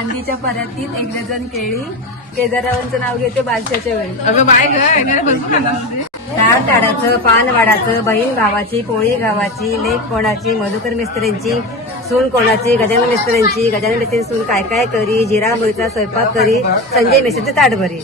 चांदीच्या परातीत 1 डझन केळी. केदाररावांचं नाव घेते बादशाच्या वेळी. अगं बाय ग ताड ताडाचं पान वाडाचं बहीण भावाची पोळी गावाची लेक कोणाची मधुकर मिस्त्रींची सून कोणाची गजानन मिस्त्रींची गजानन मिस्त्री सून काय काय करी जिरा मुळीचा स्वयंपाक करी संजय मिस्त्रीचे ताट भरी.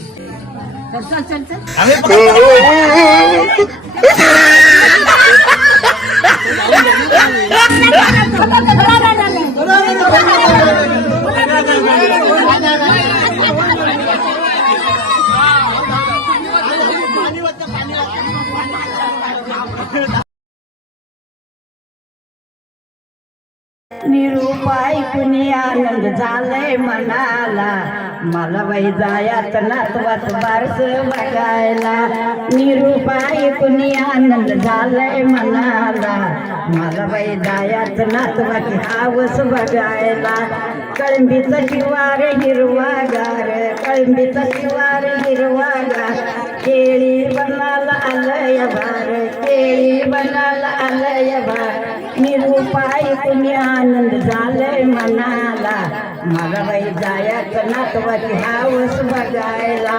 निरूपाय कुणी आनंद झालंय मनाला मला बाई जायात नातवात बारस बघायला. निरूपाय कुणी आनंद झालंय मनाला मला बाई जायात नातवात हावस बघायला. कळंबीचा शिवार हिरवागार कळंबीचा शिवार हिरवागार केळी बनाला आलय भार केळी बनाला आलय भार. निरूपाय कुणी आनंद झालंय मनाला मला बाई जायात नातवाची हावस बघायला.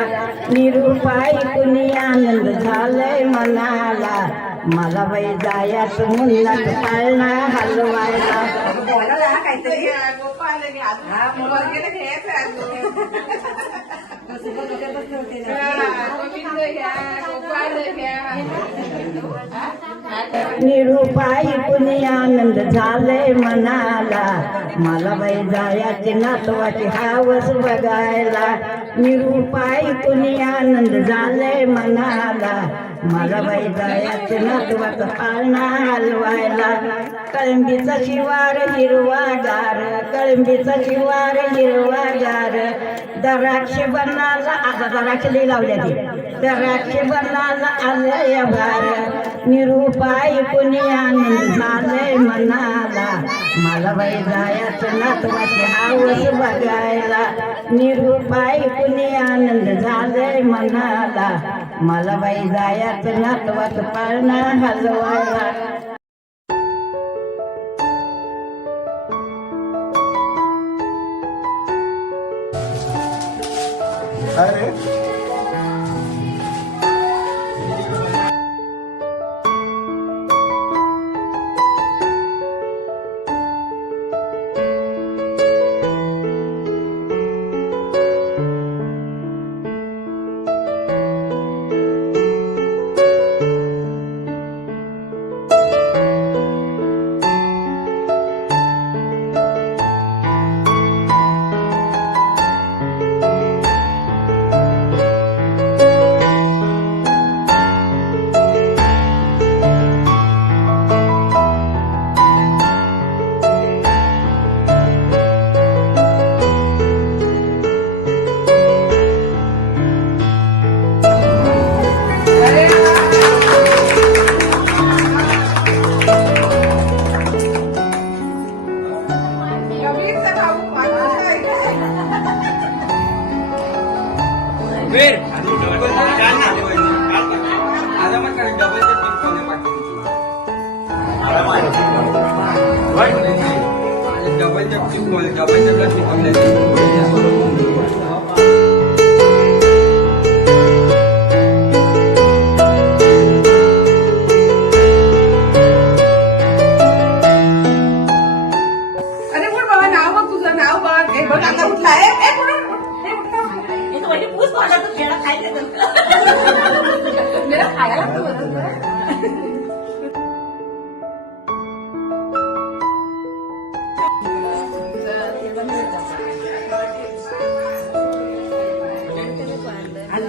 निरूपाय कुणी आनंद झालंय मनाला मला बाई जायात मुन्नात पाळणा हलवायला. निरूपाय कुणी आनंद झालंय मनाला मला बाई जायाची नातवाची हावस बघायला. निरूपाय कुणी आनंद झालंय मनाला मला बाई जायाची नातवाचा पाळणा हलवायला. कळंबीचा शिवार हिरवागार कळंबीचा शिवार हिरवागार द्राक्ष बनाला आता द्राक्ष लई लावल्या ते द्राक्ष बनाला आलय भार. निरूपाय कुणी आनंद झालंय मनाला मला बाई जायाचं नातवाची हावस बघायला. निरूपाय कुणी आनंद झालंय मनाला मला बाई जायाचं नातवाचं पाळणा हलवायला.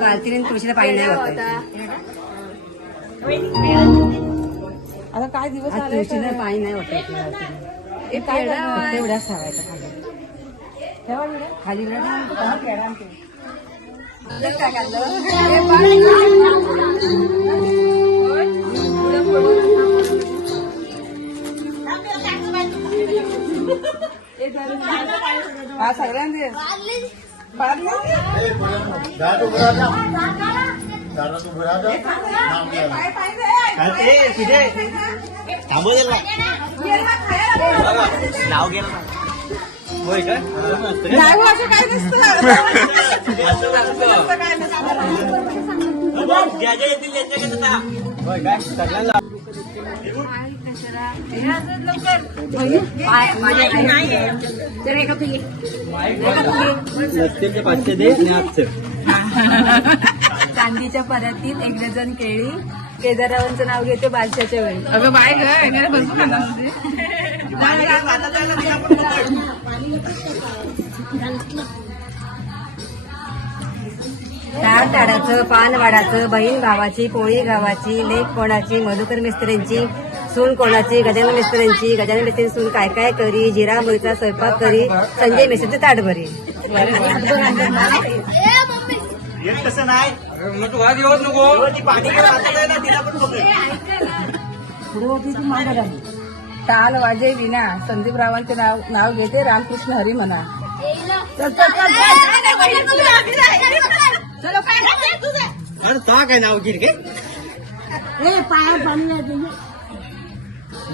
बालतीने तुळशीला पाणी नाही होत आता काय दिवस तुळशीला पाणी नाही होत एवढ्याच ठेवायचं खाली हा सगळ्यांचे नाव गेलं नाही असं काय नसतं. असं काय चांदीच्या परातीत एक डझन केळी, केदाररावांचं नाव घेते बादशाच्या वेळी. अगं बाय ग येणारे भरपूर खाणार होते. ताड ताडाचं, पान वाडाचं, बहीण भावाची, पोळी गावाची, लेक कोणाची, मधुकर मिस्त्रींची, सून कोणाची, गजानन मिस्त्रींची, गजानन मिस्त्री सून काय काय करी, जिरा मोळीचा स्वयंपाक करी, संजय मिस्त्रीचं ताट भरी. टाल वाजे विना संदीपरावांचे नाव घेते रामकृष्ण हरी म्हणा. काय नाव गिर गे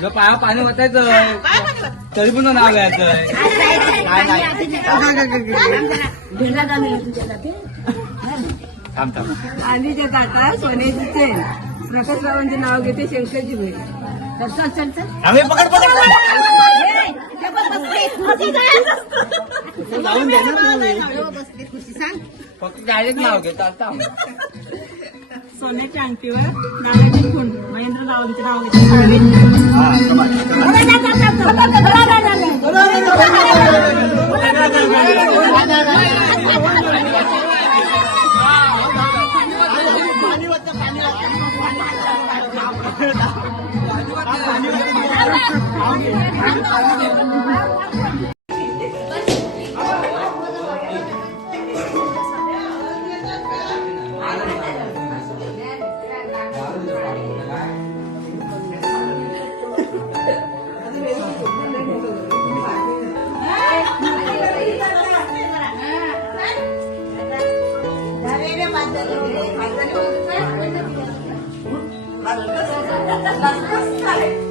पाया पाणी होतायचं तरी पण नाव घ्यायचं. आधीच्या ताटात सोन्याची चेन, प्रकाशरावांचे नाव घेते शंकरची बहीण. आम्ही पकड जाऊन फक्त डायरेक्ट नाव घेत आता. सोन्याच्या अंगठीवर नाण्याची खूण महेंद्ररावांचे नाव घेते. Let's go.